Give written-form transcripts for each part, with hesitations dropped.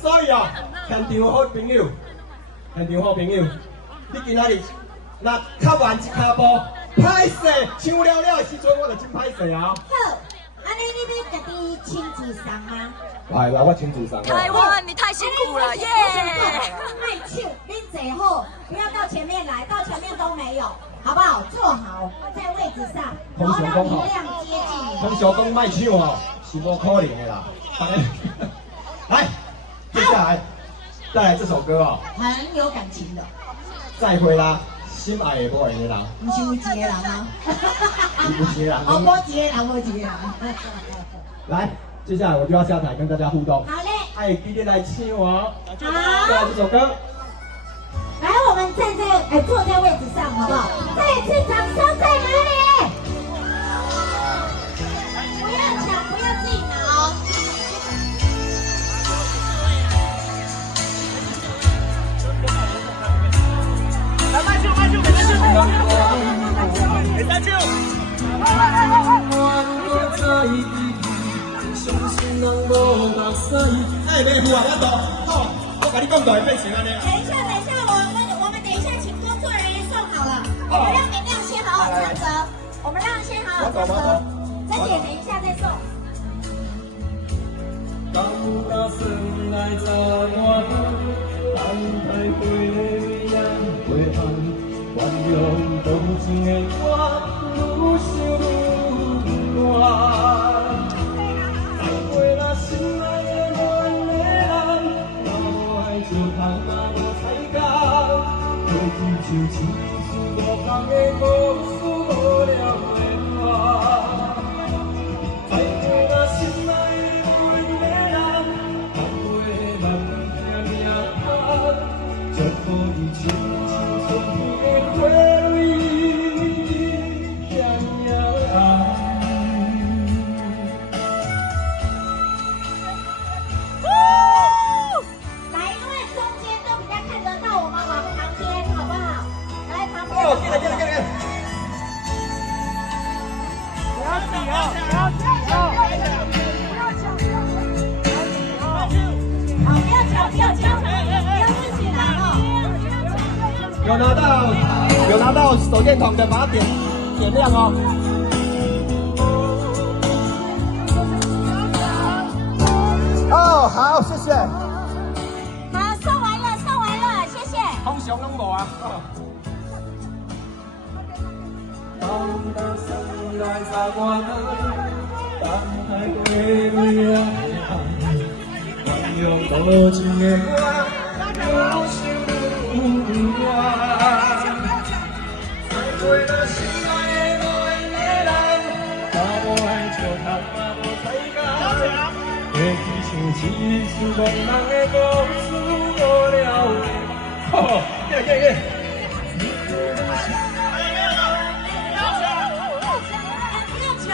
所以哦，现场好朋友，现场好朋友，你今仔日若较晚一骹步，歹势唱了了的时阵，我就真歹势啊。好，安尼你要家己亲自上吗？来，我亲自上。台湾，你太辛苦了，耶！卖手，恁坐好，不要到前面来，到前面都没有，好不好？坐好，在位置上，然后让力量接近。通常讲卖唱哦，是无可能的啦。来，接下来再来这首歌哦，很有感情的。再会啦，心爱的无缘的人。不是有一个人啊？你不是人。哦，无一个人，无一个人。来，接下来我就要下台跟大家互动。好嘞。哎，记得来亲我。好。再来这首歌。来，我们站在坐在位置上，好不好？再一次掌声在哪里？不要抢，不要自己拿哦。来，慢手，慢手，慢手，给三手。哎，别胡啊，我走。好，我跟你讲就会变成安尼。等一下，我们等一下，请工作人员送好了。我们让明亮先好好穿着，我们让先好好穿着，再点等一下再送。像似是无共的故事，无聊的话。再会那心爱的无缘的人，含泪慢慢听命叹，祝福你亲像春天的花蕊香香。来，因为中间都比较看得到，我们往旁边好不好？来旁边。哦，进来。不要挤哦，不要挤哦，不要抢，不要挤哦。好，不要抢，不要自己拿哦。有拿到手电筒的，把它点亮哦。哦，好，谢谢。好，送完了，谢谢。通常拢无啊。多情的我，有心无怨。再会那心爱的无缘的人，把我爱笑谈嘛无彩感。过去像一次梦人的故事，无聊的。吼，耶！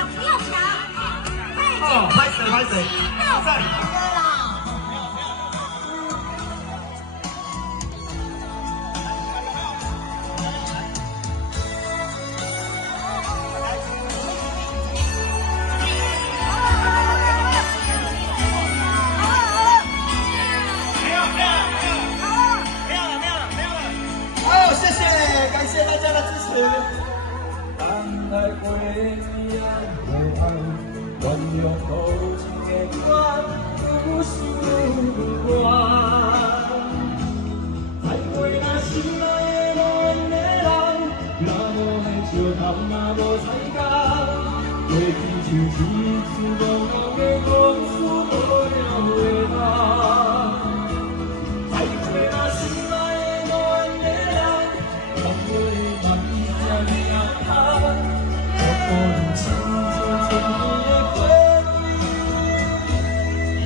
不要抢！哦，拍谁？在。好，谢谢，感谢大家的支持。原谅多情的我，有心无怨。再会那心爱的无缘的人，若无爱笑谈嘛无彩感。过去像一次无聊的故事，无聊的梦。再会那心爱的无缘的人，让我慢慢听他，我能亲像春天的花蕊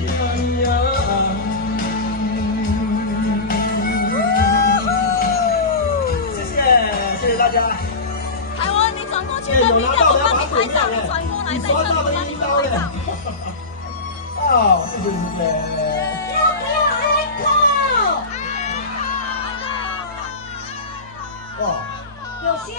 香香。谢谢大家。台湾，你转过去跟明亮，我帮你拍照，你转过来，你再转过来，你拍照。哦，谢谢。要不要 uncle？哇。有需要。